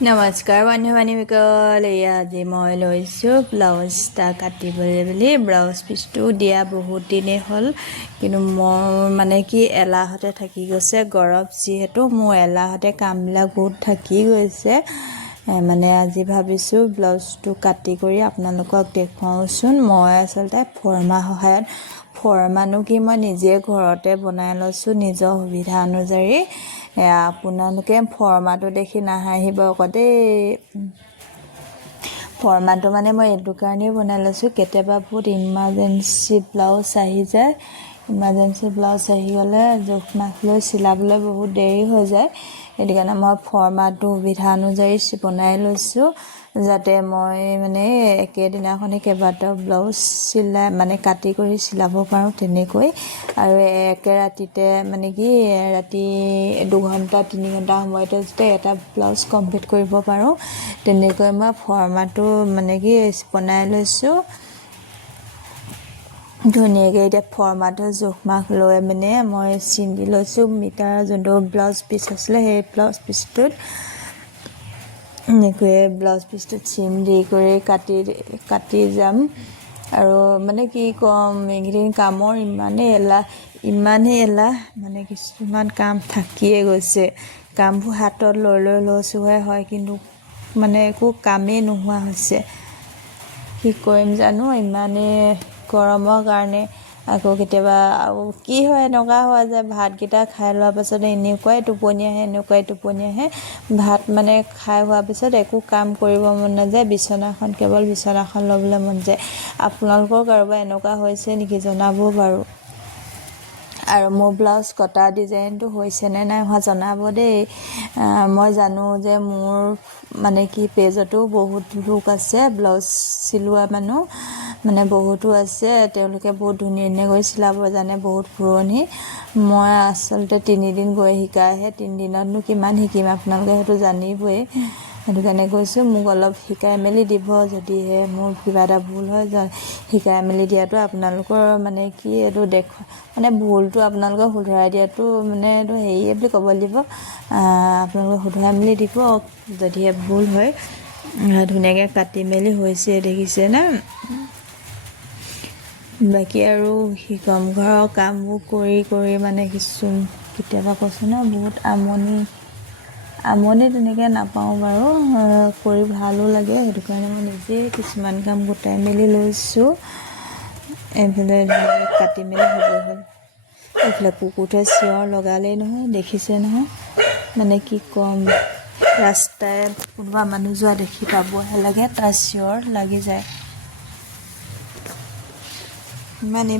নমস্কাৰ বন্ধু বান্ধৱীসকল, এয়া আজি মই লৈছোঁ ব্লাউজ এটা কাটিবলৈ বুলি। ব্লাউজ পিচটো দিয়া বহুত দিনেই হ'ল, কিন্তু মোৰ মানে কি এলাহতে থাকি গৈছে। গৰম যিহেতু মোৰ এলাহতে কামবিলাক বহুত থাকি গৈছে। মানে আজি ভাবিছোঁ ব্লাউজটো কাটি কৰি আপোনালোকক দেখুৱাওঁচোন। মই আচলতে ফৰ্মাৰ সহায়ত, ফৰ্মানো কি মই নিজে ঘৰতে বনাই লৈছোঁ নিজৰ সুবিধা অনুযায়ী। আপোনালোকে ফৰ্মাটো দেখি নাহাঁহিব আকৌ দেই। ফৰ্মাটো মানে মই এইটো কাৰণেই বনাই লৈছোঁ, কেতিয়াবা বহুত ইমাৰ্জেঞ্চি ব্লাউজ আহি যায়। ইমাৰ্জেঞ্চি ব্লাউজ আহি গ'লে জোখ মাখ লৈ চিলাবলৈ বহুত দেৰি হৈ যায়। সেইটো কাৰণে মই ফৰ্মাটো সুবিধা অনুযায়ী বনাই লৈছোঁ, যাতে মই মানে একেদিনাখনে কেইবাটাও ব্লাউজ মানে কাটি কৰি চিলাব পাৰোঁ তেনেকৈ। আৰু একে ৰাতিতে মানে কি ৰাতি 2 ঘণ্টা 3 ঘণ্টা সময়তে যাতে এটা ব্লাউজ কমপ্লিট কৰিব পাৰোঁ, তেনেকৈ মই ফৰ্মাটো মানে কি বনাই লৈছোঁ ধুনীয়াকৈ। এতিয়া ফৰ্মাটো জোখ মাখ লৈ মানে মই চিন দি লৈছোঁ। মিটাৰ যোনটো ব্লাউজ পিচ আছিলে সেই ব্লাউজ পিচটোত এনেকৈ ব্লাউজ পিচটোত চিন দি কৰি কাটি যাম। আৰু মানে কি ক'ম, এইকেইদিন কামৰ ইমানেই এলাহ মানে কিছুমান কাম থাকিয়ে গৈছে। কামবোৰ হাতত লৈ লৈছোঁহে হয়, কিন্তু মানে একো কামেই নোহোৱা হৈছে। কি কৰিম জানো, ইমানেই গৰমৰ কাৰণে। আকৌ কেতিয়াবা আৰু কি হয়, এনেকুৱা হয় যে ভাতকেইটা খাই লোৱাৰ পাছত এনেকুৱাই টোপনি আহে। ভাত মানে খাই হোৱাৰ পিছত একো কাম কৰিব মন নাযায়, কেৱল বিচনাখন ল'বলৈ মন যায়। আপোনালোকৰ কাৰোবাৰ এনেকুৱা হৈছে নেকি জনাব বাৰু। আৰু মোৰ ব্লাউজ কটা ডিজাইনটো হৈছেনে নাই হোৱা জনাব দেই। মই জানো যে মোৰ মানে কি পেজতো বহুত লোক আছে, ব্লাউজ চিলোৱা মানুহ মানে বহুতো আছে। তেওঁলোকে বহুত ধুনীয়াকৈ চিলাব জানে, বহুত পুৰণি। মই আচলতে 3 দিন গৈ শিকাইহে, 3 দিনতনো কিমান শিকিম, আপোনালোকে সেইটো জানিবই। সেইটো কাৰণে কৈছোঁ, মোক অলপ শিকাই মেলি দিব। যদিহে মোৰ কিবা এটা ভুল হয়, শিকাই মেলি দিয়াটো আপোনালোকৰ মানে কি এইটো মানে ভুলটো আপোনালোকে শুধৰাই দিয়াটো মানে এইটো হেৰিয়ে বুলি ক'ব লাগিব। আপোনালোকে শুধৰাই মেলি দিব যদিহে ভুল হয়। ধুনীয়াকৈ কাটি মেলি হৈছে দেখিছে না। বাকী আৰু কি ক'ম, ঘৰৰ কামবোৰ কৰি মানে কেতিয়াবা কৈছোঁ ন বহুত আমনি তেনেকৈ নাপাওঁ বাৰু, কৰি ভালো লাগে। সেইটো কাৰণে মই নিজেই কিছুমান কাম গোটাই মেলি লৈছোঁ। এইফালে কাটি মেলি হ'ব হ'ল। এইফালে কুকুৰটোৱে চিঞৰ লগালেই নহয়, দেখিছে নহয়। মানে কি ক'ম, ৰাস্তাই কোনোবা মানুহ যোৱা দেখি পাবহে লাগে, তাৰ চিঞৰ লাগি যায়। ইমানেই